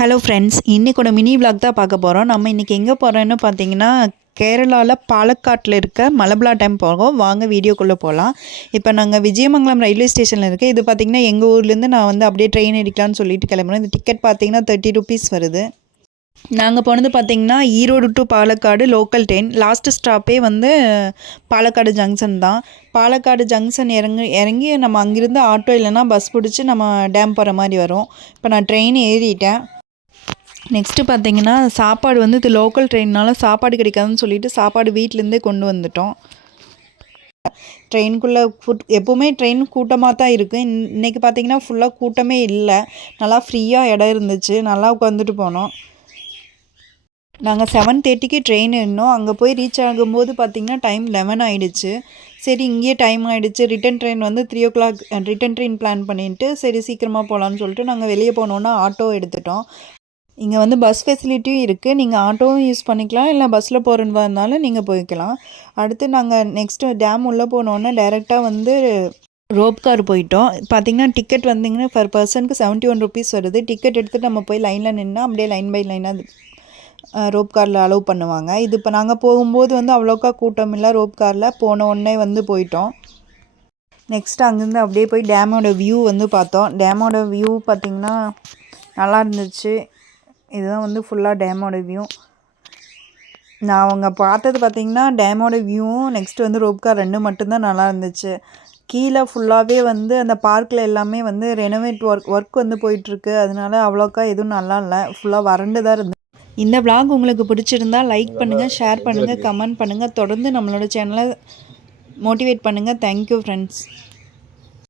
Hello friends, இன்றைக்கோட mini vlog தான் பார்க்க போகிறோம். நம்ம இன்றைக்கி எங்கே போகிறோன்னு பார்த்தீங்கன்னா, கேரளாவில் பாலக்காட்டில் இருக்க மலபுலா டேம் போகிறோம். வாங்க வீடியோக்குள்ளே போகலாம். இப்போ நாங்கள் விஜயமங்கலம் ரயில்வே ஸ்டேஷனில் இருக்கேன். இது பார்த்திங்கன்னா எங்கள் ஊர்லேருந்து நான் வந்து அப்படியே ட்ரெயின் அடிக்கலான்னு சொல்லிட்டு கிளம்புறேன். இந்த டிக்கெட் பார்த்திங்கன்னா 30 ருபீஸ் வருது. நாங்கள் போனது பார்த்திங்கன்னா Erode to Palakkad local train. Last ஸ்டாப்பே வந்து பாலக்காடு ஜங்ஷன் தான். பாலக்காடு ஜங்ஷன் இறங்கி நம்ம அங்கேருந்து ஆட்டோ இல்லைன்னா பஸ் பிடிச்சி நம்ம டேம் போகிற மாதிரி வரும். இப்போ நான் ட்ரெயின் ஏறிட்டேன். நெக்ஸ்ட்டு பார்த்திங்கன்னா சாப்பாடு வந்து இது லோக்கல் ட்ரெயின்னால் சாப்பாடு கிடைக்காதுன்னு சொல்லிவிட்டு சாப்பாடு வீட்டிலேருந்தே கொண்டு வந்துட்டோம். ட்ரெயினுக்குள்ளே எப்போவுமே ட்ரெயின் கூட்டமாக தான் இருக்குது. இன்றைக்கி பார்த்திங்கன்னா ஃபுல்லாக கூட்டமே இல்லை. நல்லா ஃப்ரீயாக இடம் இருந்துச்சு. நல்லா உட்காந்துட்டு போனோம். நாங்கள் 7:30க்கு ட்ரெயின் ஏறினோம். அங்கே போய் ரீச் ஆகும்போது பார்த்திங்கன்னா டைம் 11 ஆகிடுச்சு. சரி, இங்கேயே டைம் ஆகிடுச்சு. ரிட்டன் ட்ரெயின் வந்து 3 o'clock ரிட்டன் ட்ரெயின் பிளான் பண்ணிவிட்டு சரி சீக்கிரமாக போகலான்னு சொல்லிட்டு நாங்கள் வெளியே போனோன்னா ஆட்டோ எடுத்துட்டோம். இங்கே வந்து பஸ் ஃபெசிலிட்டியும் இருக்குது. நீங்கள் ஆட்டோவும் யூஸ் பண்ணிக்கலாம், இல்லை பஸ்ஸில் போகிறதா இருந்தாலும் நீங்கள் போய்க்கலாம். அடுத்து நாங்கள் நெக்ஸ்ட்டு டேம் உள்ளே போனோன்னே டைரெக்டாக வந்து ரோப் கார் போயிட்டோம். பார்த்திங்கன்னா டிக்கெட் வந்திங்கன்னா பர் பர்சனுக்கு 71 ருபீஸ் வருது. டிக்கெட் எடுத்துகிட்டு நம்ம போய் லைனில் நின்னா அப்படியே லைன் பை லைனாக ரோப் காரில் அலோவ் பண்ணுவாங்க. இது இப்போ நாங்கள் போகும்போது வந்து அவ்வளோக்கா கூட்டம் இல்லை. ரோப் காரில் போன உடனே வந்து போயிட்டோம். நெக்ஸ்ட்டு அங்கேருந்து அப்படியே போய் டேமோட வியூ வந்து பார்த்தோம். டேமோட வியூ பார்த்திங்கன்னா நல்லா இருந்துச்சு. இதுதான் வந்து ஃபுல்லாக டேமோட வியூ. நான் அவங்க பார்த்தது பார்த்திங்கன்னா டேமோட வியூவும் நெக்ஸ்ட்டு வந்து ரோப் கார் 2 மட்டும்தான் நல்லா இருந்துச்சு. கீழே ஃபுல்லாகவே வந்து அந்த பார்க்கில் எல்லாமே வந்து ரெனோவேட் ஒர்க் வந்து போயிட்டுருக்கு. அதனால அவ்வளோக்கா எதுவும் நல்லா இல்லை. ஃபுல்லாக வறண்டு தான் இருந்துச்சு. இந்த விளாக் உங்களுக்கு பிடிச்சிருந்தா லைக் பண்ணுங்கள், ஷேர் பண்ணுங்கள், கமெண்ட் பண்ணுங்கள். தொடர்ந்து நம்மளோட சேனலை மோட்டிவேட் பண்ணுங்கள். Thank you friends.